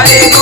Hare